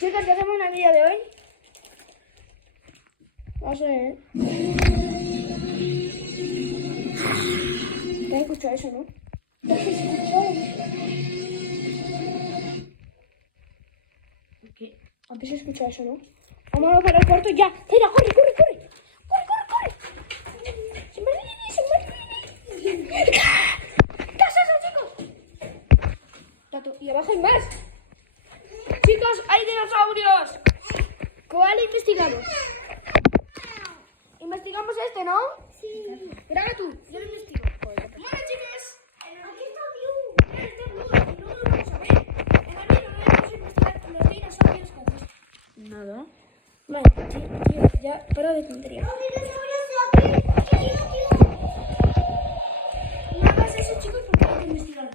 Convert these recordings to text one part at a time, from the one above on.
Chicos, ¿qué hacemos en el día de hoy? No sé, ¿eh? ¿Te has escuchado eso, no? ¿Te has escuchado? ¿Qué? ¿Habéis escuchado eso, no? Vámonos para el cuarto ya. ¡Tira, corre, corre, corre! ¡Corre, corre, corre! ¡Se me viene, se me viene! ¿Qué es eso, chicos? Tato, y abajo hay más. Chicos, hay dinosaurios. ¿Cuál investigamos? Investigamos este, ¿no? Sí. Graba tú, yo lo investigo. Bueno, chicos, aquí está Blue. Este es Blue, y no lo vamos a ver. En el vídeo no vamos a investigar los dinosaurios que haces. Nada. Vale, tío, ya, para de tontería. ¡Los dinosaurios aquí! No hagas eso, chicos, porque hay que investigar.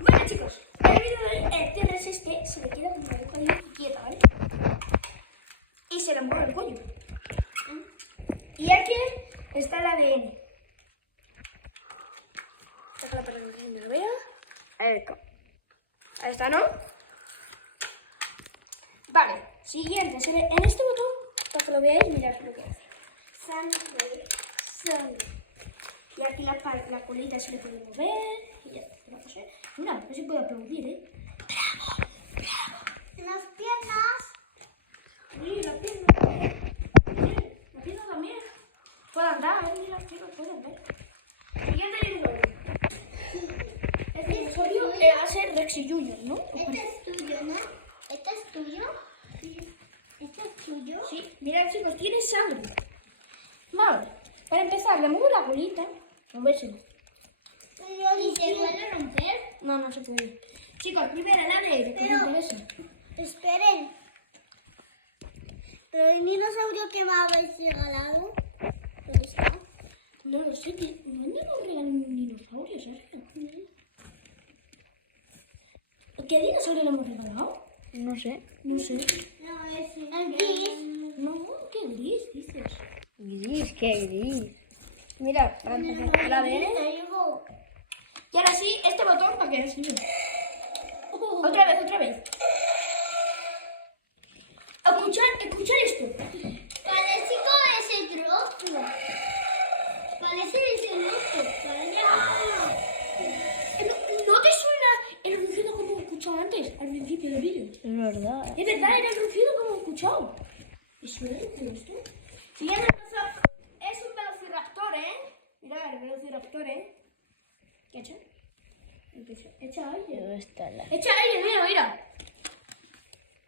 Bueno, chicos, en el vídeo de el T-Rex este se le queda como el cuello quieta, ¿vale? Y se le mueve el cuello. Y aquí está el ADN. Sácala para que me lo vea. Ahí está, ¿no? Vale, siguiente. En este botón, para que lo veáis, mirad lo que hace. Sangre. Y aquí la colita se le puede mover. Y ya está. Mira, no se puede aplaudir, ¿eh? ¡Bravo! ¡Bravo! Las piernas. Sí, las piernas. La pierna también. Puede andar, mira, chicos, pueden ver. Siguiente dinosaurio. Este dinosaurio le va a ser Rexy Junior, ¿no? Este es tuyo, ¿no? ¿Este es tuyo? Sí. ¿Este es tuyo? Sí, mirad, chicos, tiene sangre. Vale, para empezar, le muevo la bolita. Movérselo. ¿Y se puede romper? No, no se puede. Chicos, primero el ADN, que me interesa. Esperen. ¿Pero el dinosaurio que me habéis regalado? ¿Dónde está? No lo sé, ¿dónde nos regalan un dinosaurio, Sergio? ¿Qué dinosaurio le hemos regalado? No sé. No, es el gris. No, ¿qué gris dices? Gris, qué gris. Mira, para empezar, el ADN. Te digo. Y ahora sí, este botón para que así. Otra vez. Escuchar esto. Parece como ese trozo. Parece ese trozo. ¿No te suena el rugido como he escuchado antes, al principio del vídeo? Es verdad. Es verdad, era el rugido como he escuchado. ¿Y suena el rugido esto? Siguiente paso, es un velociraptor, ¿eh? Mirad, el velociraptor, ¿eh? ¿Qué ha hecho? Echa aire. ¿Dónde está la...? Echa aire, mira.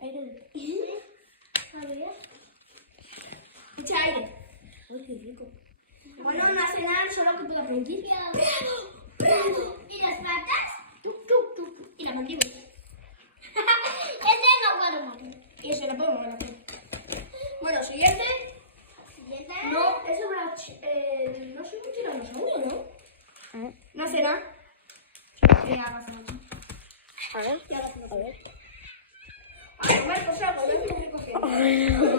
Aire. A ver. Echa aire. Uy, qué rico. Bueno, no hace nada, solo que puedo aplaudir. ¡Bravo! ¿Y las patas? Tú. Y la mandíbula. Ese no puedo morir. Y eso lo puedo mover aquí. Bueno, siguiente. No, eso es no soy un tiranosaurio, ¿no? No hace nada. Ya hagas mucho. A ver. A ver. Marcos, algo, ven que me cogiendo.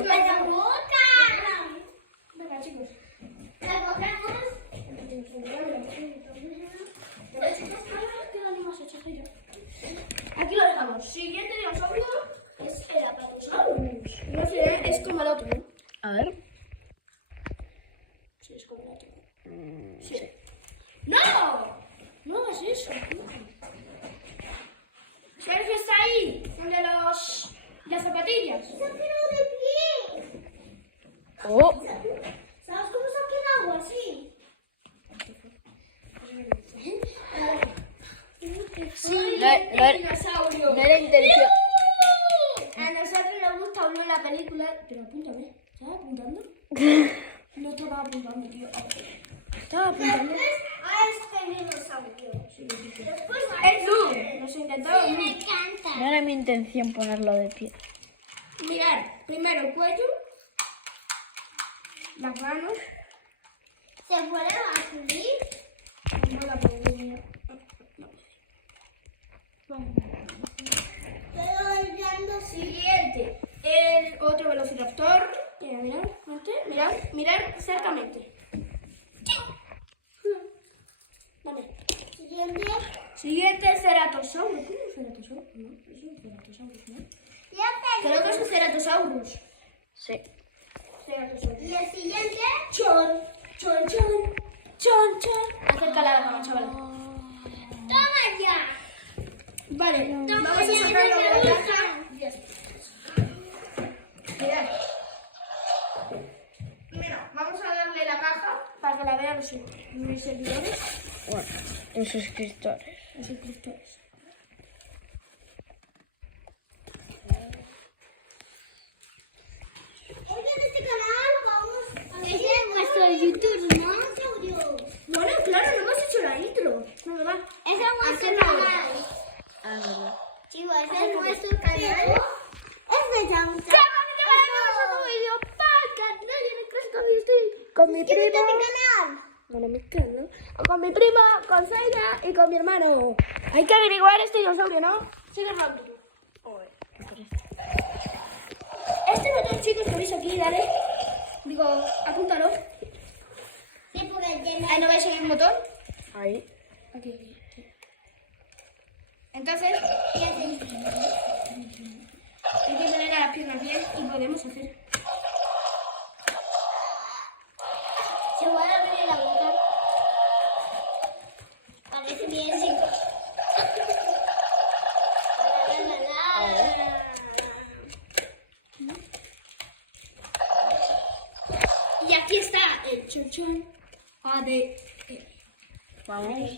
¡La boca! Venga, chicos. La cogemos. Aquí lo dejamos. Siguiente dinosaurio es el Apatosaurus. No sé, es como el otro, ¿no? A ver. Sí, es como el otro. Sí. ¡No! No hagas eso. Sergio está ahí, el de las zapatillas. ¡Se ha quedado de pie! Oh. ¿Sabes cómo se ha quedado así? Sí, dinosaurio. No era intención. A nosotros nos gusta hablar la película, pero apúntame. ¿Estás apuntando? No estaba apuntando, tío. Estaba apuntando. A este dinosaurio. Después a Es Blue. Nos intentamos. me encanta. No era mi intención ponerlo de pie. Mirad, primero el cuello, las manos. ¿Se puede subir? No la puedo ver. Pero limpiando sí. Siguiente, el otro velociraptor. Mirad, cercamente. Dame. Siguiente. Siguiente, Ceratosaurus. ¿Qué es un Ceratosaurus? No, es un Ceratosaurus, ¿no? Ya tengo. otro es un Ceratosaurus. Sí. Ceratosaurus. Y el siguiente. Chon, chon, chon, chon, chon. Acerca la cama, chaval. Toma ya. Vale, vamos a ya, sacarlo de la ya, caja. Ya está. Mirad. Mira, vamos a darle la caja para que la vean mis seguidores, Bueno, los suscriptores. los suscriptores. Hoy en este canal vamos a ver nuestro YouTube, ¿no? Bueno, claro, no hemos hecho la intro. No, ¿verdad? Ese es nuestro Hacerlo. canal. Ah, verdad. Chicos, ese es nuestro canal. Este es un Con mi prima, canal. bueno, mi canal, con mi prima, con Zaina y con mi hermano. Hay que averiguar este dinosaurio, ¿no? Sigue rápido. Este botón, chicos, que veis aquí, dale. Digo, apúntalo. Sí, porque tiene. Ahí no veis el botón. Ahí. Aquí, aquí. Entonces, hay que tener a las piernas bien y podemos hacer. Se va a abrir la boca. Parece bien, chicos. Y aquí está el chochón. A de. Vamos.